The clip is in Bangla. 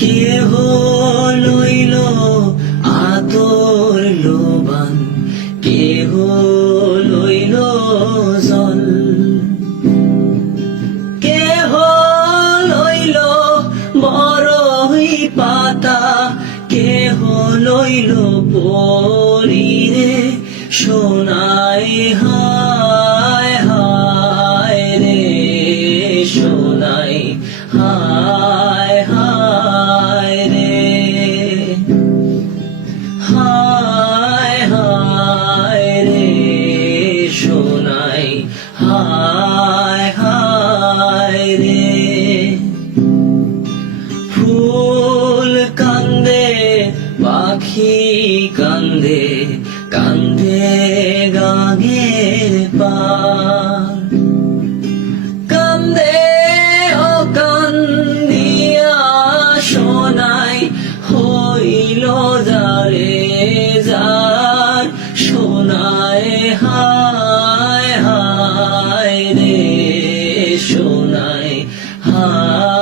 কেহ লইল আতর লোবান, কেহ লইল জল, কেহ লইল বড়ই পাতা, কেহ লইল পরিরে সোনাই, হায় হায় রে সোনাই, হায় হায় রে, হায় হায় রে সোনাই, হায় হায় রে। ফুল কান্দে পাখি কান্দে, কান্দে গাঙের পার, কান্দে ও কান্দিয়া সোনাই হইল যারে যার, সোনাই হায় হায় রে সোনাই, হায়